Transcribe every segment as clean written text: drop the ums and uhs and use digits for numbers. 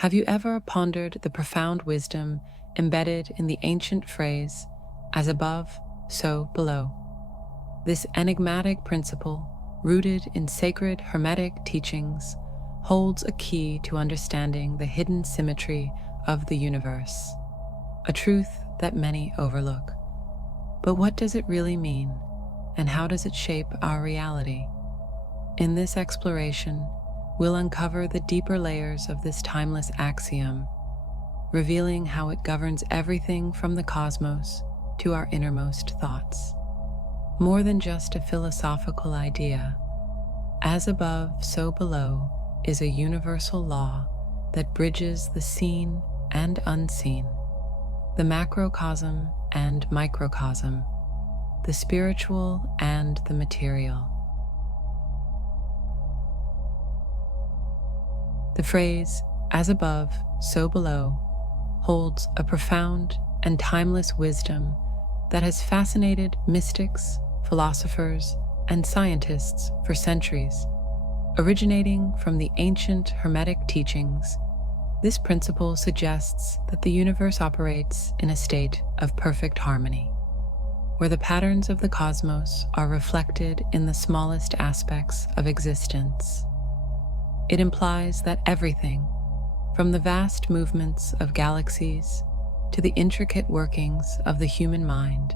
Have you ever pondered the profound wisdom embedded in the ancient phrase, "as above, so below"? This enigmatic principle, rooted in sacred Hermetic teachings, holds a key to understanding the hidden symmetry of the universe, a truth that many overlook. But what does it really mean, and how does it shape our reality? In this exploration, we'll uncover the deeper layers of this timeless axiom, revealing how it governs everything from the cosmos to our innermost thoughts. More than just a philosophical idea, as above, so below is a universal law that bridges the seen and unseen, the macrocosm and microcosm, the spiritual and the material. The phrase, "as above, so below," holds a profound and timeless wisdom that has fascinated mystics, philosophers, and scientists for centuries. Originating from the ancient Hermetic teachings, this principle suggests that the universe operates in a state of perfect harmony, where the patterns of the cosmos are reflected in the smallest aspects of existence. It implies that everything, from the vast movements of galaxies to the intricate workings of the human mind,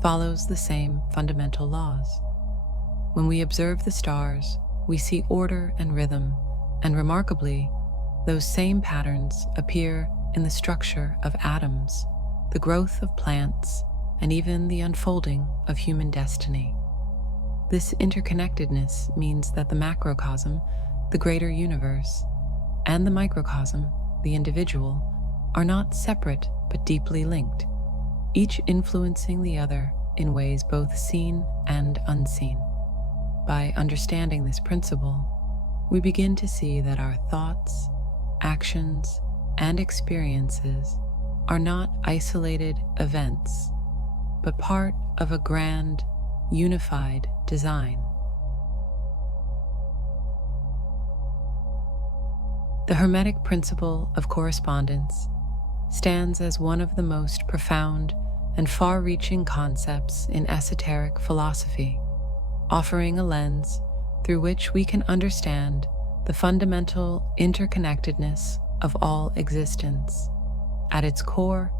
follows the same fundamental laws. When we observe the stars, we see order and rhythm, and remarkably, those same patterns appear in the structure of atoms, the growth of plants, and even the unfolding of human destiny. This interconnectedness means that the macrocosm, the greater universe, and the microcosm, the individual, are not separate but deeply linked, each influencing the other in ways both seen and unseen. By understanding this principle, we begin to see that our thoughts, actions, and experiences are not isolated events, but part of a grand, unified design. The Hermetic principle of correspondence stands as one of the most profound and far-reaching concepts in esoteric philosophy, offering a lens through which we can understand the fundamental interconnectedness of all existence. At its core,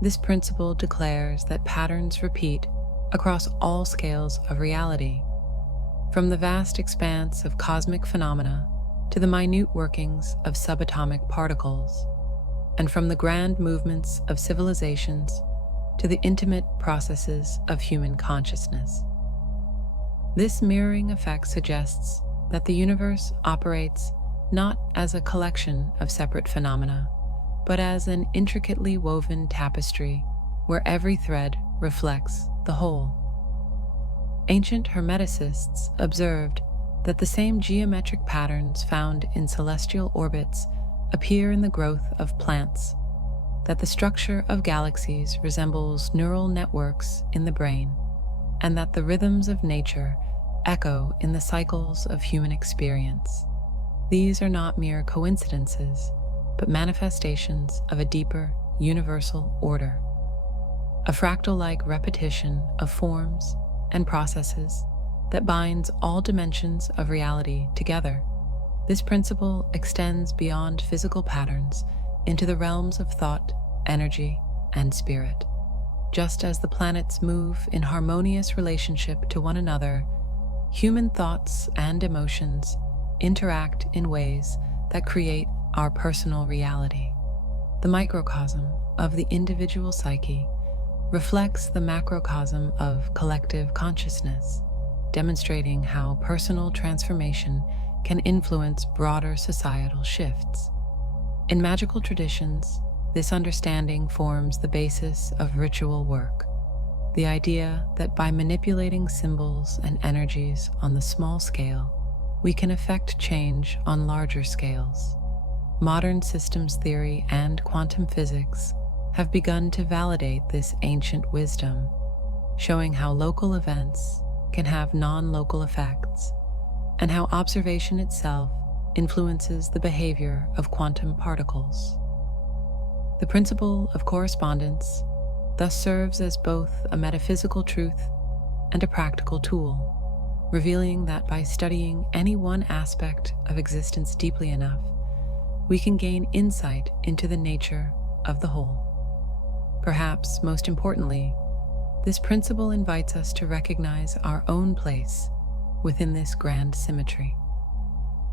this principle declares that patterns repeat across all scales of reality, from the vast expanse of cosmic phenomena to the minute workings of subatomic particles, and from the grand movements of civilizations to the intimate processes of human consciousness. This mirroring effect suggests that the universe operates not as a collection of separate phenomena, but as an intricately woven tapestry where every thread reflects the whole. Ancient Hermeticists observed that the same geometric patterns found in celestial orbits appear in the growth of plants, that the structure of galaxies resembles neural networks in the brain, and that the rhythms of nature echo in the cycles of human experience. These are not mere coincidences, but manifestations of a deeper, universal order, a fractal-like repetition of forms and processes that binds all dimensions of reality together. This principle extends beyond physical patterns into the realms of thought, energy, and spirit. Just as the planets move in harmonious relationship to one another, human thoughts and emotions interact in ways that create our personal reality. The microcosm of the individual psyche reflects the macrocosm of collective consciousness, demonstrating how personal transformation can influence broader societal shifts. In magical traditions, this understanding forms the basis of ritual work, the idea that by manipulating symbols and energies on the small scale, we can effect change on larger scales. Modern systems theory and quantum physics have begun to validate this ancient wisdom, showing how local events can have non-local effects, and how observation itself influences the behavior of quantum particles. The principle of correspondence thus serves as both a metaphysical truth and a practical tool, revealing that by studying any one aspect of existence deeply enough, we can gain insight into the nature of the whole. Perhaps most importantly, this principle invites us to recognize our own place within this grand symmetry.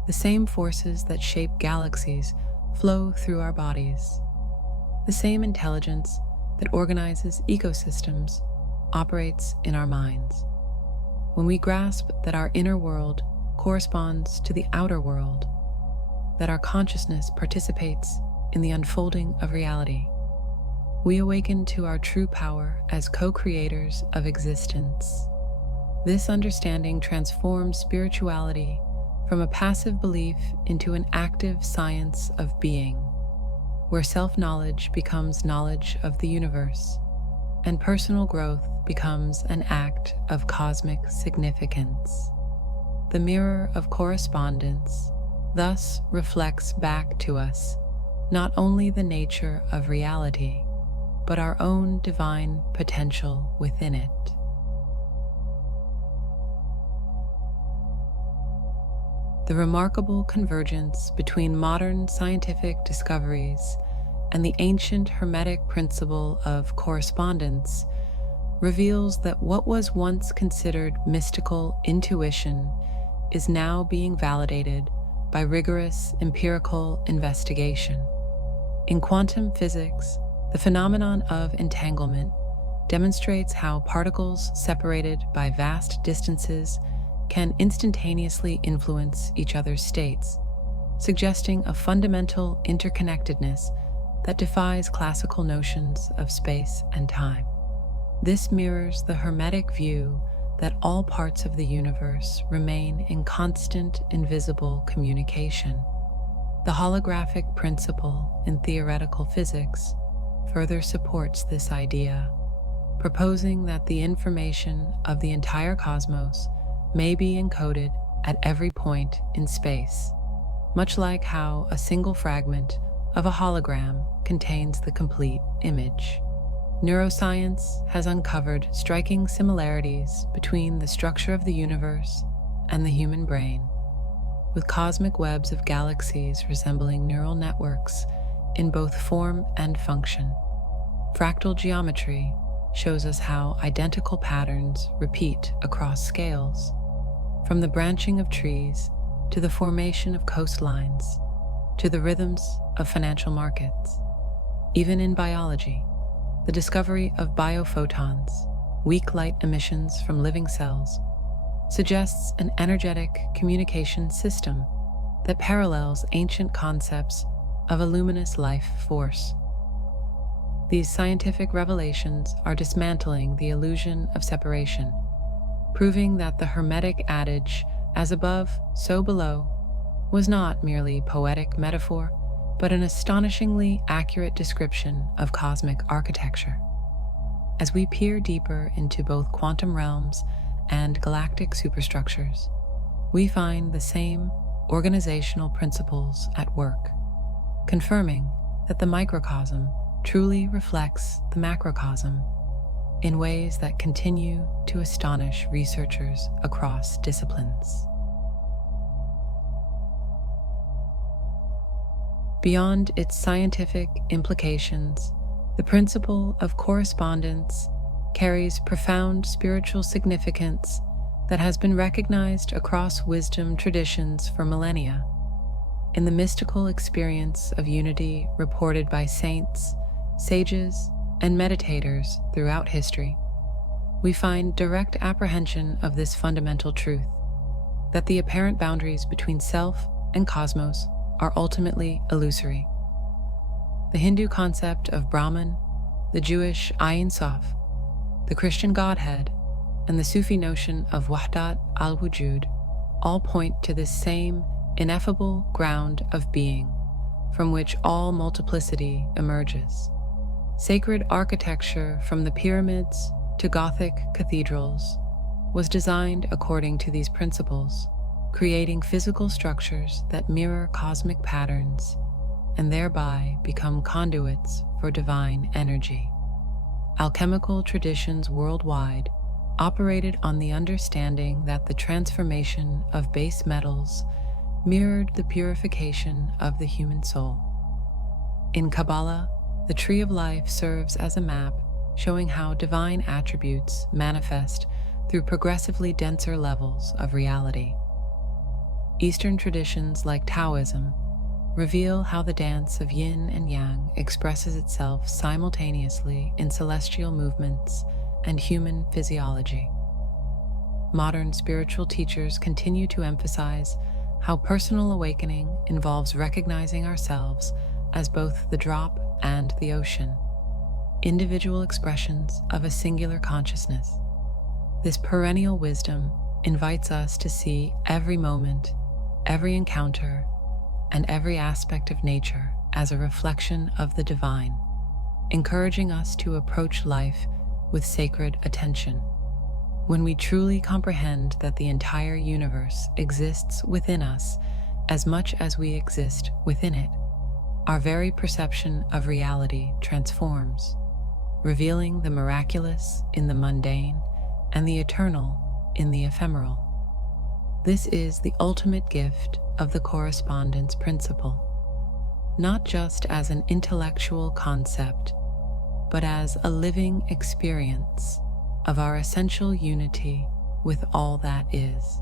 The same forces that shape galaxies flow through our bodies. The same intelligence that organizes ecosystems operates in our minds. When we grasp that our inner world corresponds to the outer world, that our consciousness participates in the unfolding of reality, we awaken to our true power as co-creators of existence. This understanding transforms spirituality from a passive belief into an active science of being, where self-knowledge becomes knowledge of the universe, and personal growth becomes an act of cosmic significance. The mirror of correspondence thus reflects back to us not only the nature of reality, but our own divine potential within it. The remarkable convergence between modern scientific discoveries and the ancient Hermetic principle of correspondence reveals that what was once considered mystical intuition is now being validated by rigorous empirical investigation. In quantum physics, the phenomenon of entanglement demonstrates how particles separated by vast distances can instantaneously influence each other's states, suggesting a fundamental interconnectedness that defies classical notions of space and time. This mirrors the Hermetic view that all parts of the universe remain in constant, invisible communication. The holographic principle in theoretical physics further supports this idea, proposing that the information of the entire cosmos may be encoded at every point in space, much like how a single fragment of a hologram contains the complete image. Neuroscience has uncovered striking similarities between the structure of the universe and the human brain, with cosmic webs of galaxies resembling neural networks in both form and function. Fractal geometry shows us how identical patterns repeat across scales, from the branching of trees to the formation of coastlines to the rhythms of financial markets. Even in biology, the discovery of biophotons, weak light emissions from living cells, suggests an energetic communication system that parallels ancient concepts of a luminous life force. These scientific revelations are dismantling the illusion of separation, proving that the Hermetic adage, "as above, so below," was not merely poetic metaphor, but an astonishingly accurate description of cosmic architecture. As we peer deeper into both quantum realms and galactic superstructures, we find the same organizational principles at work, confirming that the microcosm truly reflects the macrocosm in ways that continue to astonish researchers across disciplines. Beyond its scientific implications, the principle of correspondence carries profound spiritual significance that has been recognized across wisdom traditions for millennia. In the mystical experience of unity reported by saints, sages, and meditators throughout history, we find direct apprehension of this fundamental truth, that the apparent boundaries between self and cosmos are ultimately illusory. The Hindu concept of Brahman, the Jewish Ayin Sof, the Christian Godhead, and the Sufi notion of Wahdat al-Wujud all point to this same ineffable ground of being from which all multiplicity emerges. Sacred architecture, from the pyramids to Gothic cathedrals, was designed according to these principles, creating physical structures that mirror cosmic patterns and thereby become conduits for divine energy. Alchemical traditions worldwide operated on the understanding that the transformation of base metals mirrored the purification of the human soul. In Kabbalah, the Tree of Life serves as a map showing how divine attributes manifest through progressively denser levels of reality. Eastern traditions like Taoism reveal how the dance of yin and yang expresses itself simultaneously in celestial movements and human physiology. Modern spiritual teachers continue to emphasize how personal awakening involves recognizing ourselves as both the drop and the ocean, individual expressions of a singular consciousness. This perennial wisdom invites us to see every moment, every encounter, and every aspect of nature as a reflection of the divine, encouraging us to approach life with sacred attention. When we truly comprehend that the entire universe exists within us as much as we exist within it, our very perception of reality transforms, revealing the miraculous in the mundane and the eternal in the ephemeral. This is the ultimate gift of the correspondence principle, not just as an intellectual concept, but as a living experience of our essential unity with all that is.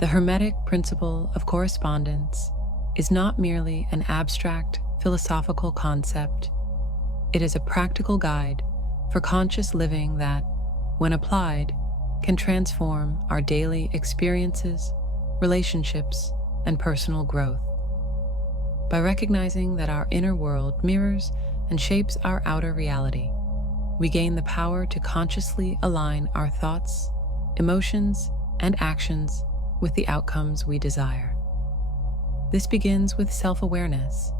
The Hermetic principle of correspondence is not merely an abstract philosophical concept. It is a practical guide for conscious living that, when applied, can transform our daily experiences, relationships, and personal growth. By recognizing that our inner world mirrors and shapes our outer reality, we gain the power to consciously align our thoughts, emotions, and actions with the outcomes we desire. This begins with self-awareness,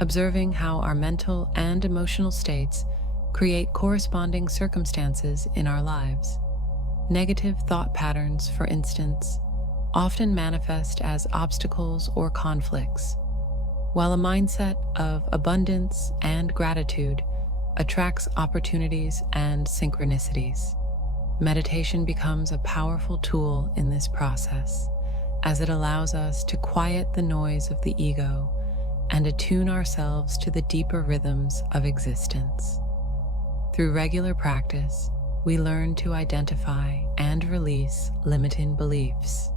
observing how our mental and emotional states create corresponding circumstances in our lives. Negative thought patterns, for instance, often manifest as obstacles or conflicts, while a mindset of abundance and gratitude attracts opportunities and synchronicities. Meditation becomes a powerful tool in this process, as it allows us to quiet the noise of the ego and attune ourselves to the deeper rhythms of existence. Through regular practice, we learn to identify and release limiting beliefs,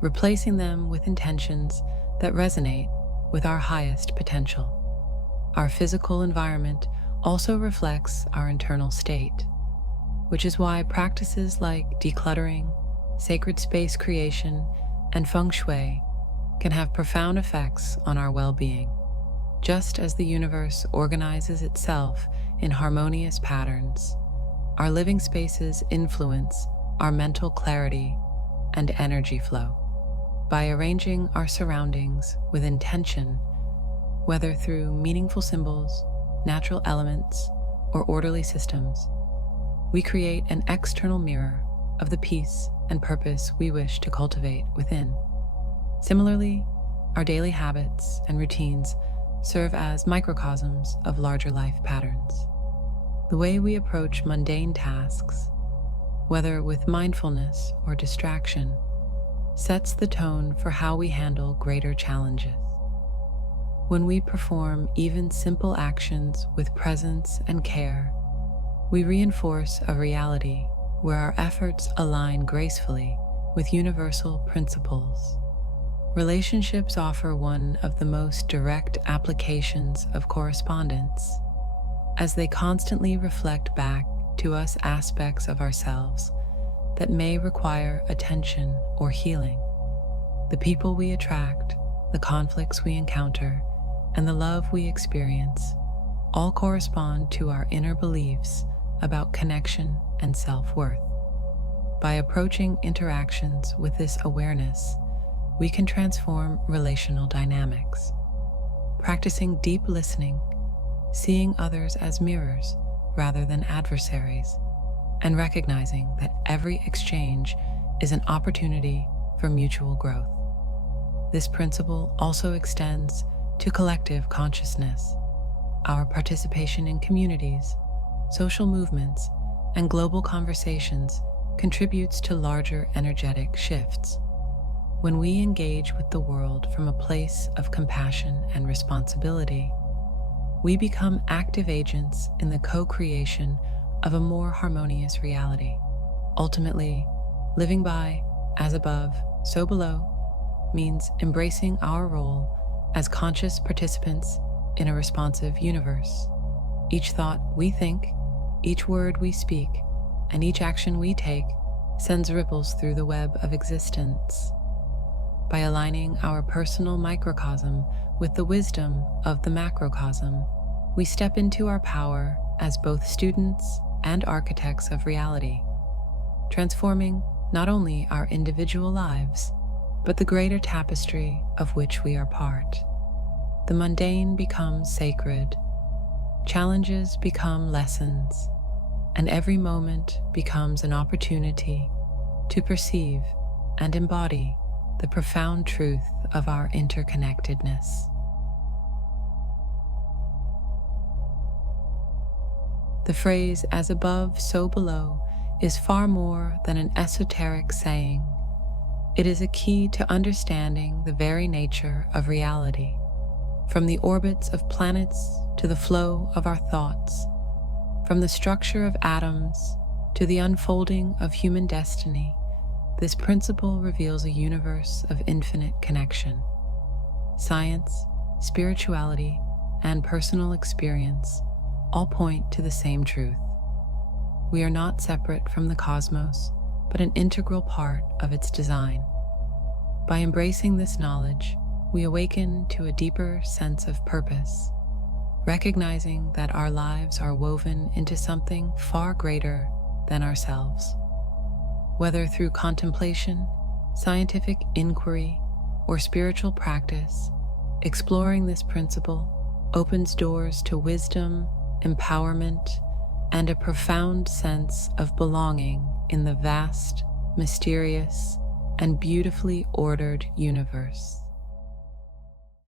replacing them with intentions that resonate with our highest potential. Our physical environment also reflects our internal state, which is why practices like decluttering, sacred space creation, and feng shui can have profound effects on our well-being. Just as the universe organizes itself in harmonious patterns, our living spaces influence our mental clarity and energy flow. By arranging our surroundings with intention, whether through meaningful symbols, natural elements, or orderly systems, we create an external mirror of the peace and purpose we wish to cultivate within. Similarly, our daily habits and routines serve as microcosms of larger life patterns. The way we approach mundane tasks, whether with mindfulness or distraction, sets the tone for how we handle greater challenges. When we perform even simple actions with presence and care, we reinforce a reality where our efforts align gracefully with universal principles. Relationships offer one of the most direct applications of correspondence, as they constantly reflect back to us aspects of ourselves that may require attention or healing. The people we attract, the conflicts we encounter, and the love we experience all correspond to our inner beliefs about connection and self-worth. By approaching interactions with this awareness, we can transform relational dynamics. Practicing deep listening, seeing others as mirrors rather than adversaries, and recognizing that every exchange is an opportunity for mutual growth. This principle also extends to collective consciousness. Our participation in communities, social movements, and global conversations contributes to larger energetic shifts. When we engage with the world from a place of compassion and responsibility, we become active agents in the co-creation of a more harmonious reality. Ultimately, living by as above, so below means embracing our role as conscious participants in a responsive universe. Each thought we think, each word we speak, and each action we take sends ripples through the web of existence. By aligning our personal microcosm with the wisdom of the macrocosm, we step into our power as both students and architects of reality, transforming not only our individual lives, but the greater tapestry of which we are part. The mundane becomes sacred, challenges become lessons, and every moment becomes an opportunity to perceive and embody the profound truth of our interconnectedness. The phrase "as above, so below" is far more than an esoteric saying. It is a key to understanding the very nature of reality. From the orbits of planets to the flow of our thoughts, from the structure of atoms to the unfolding of human destiny, this principle reveals a universe of infinite connection. Science, spirituality, and personal experience all point to the same truth. We are not separate from the cosmos, but an integral part of its design. By embracing this knowledge, we awaken to a deeper sense of purpose, recognizing that our lives are woven into something far greater than ourselves. Whether through contemplation, scientific inquiry, or spiritual practice, exploring this principle opens doors to wisdom, empowerment, and a profound sense of belonging in the vast, mysterious, and beautifully ordered universe.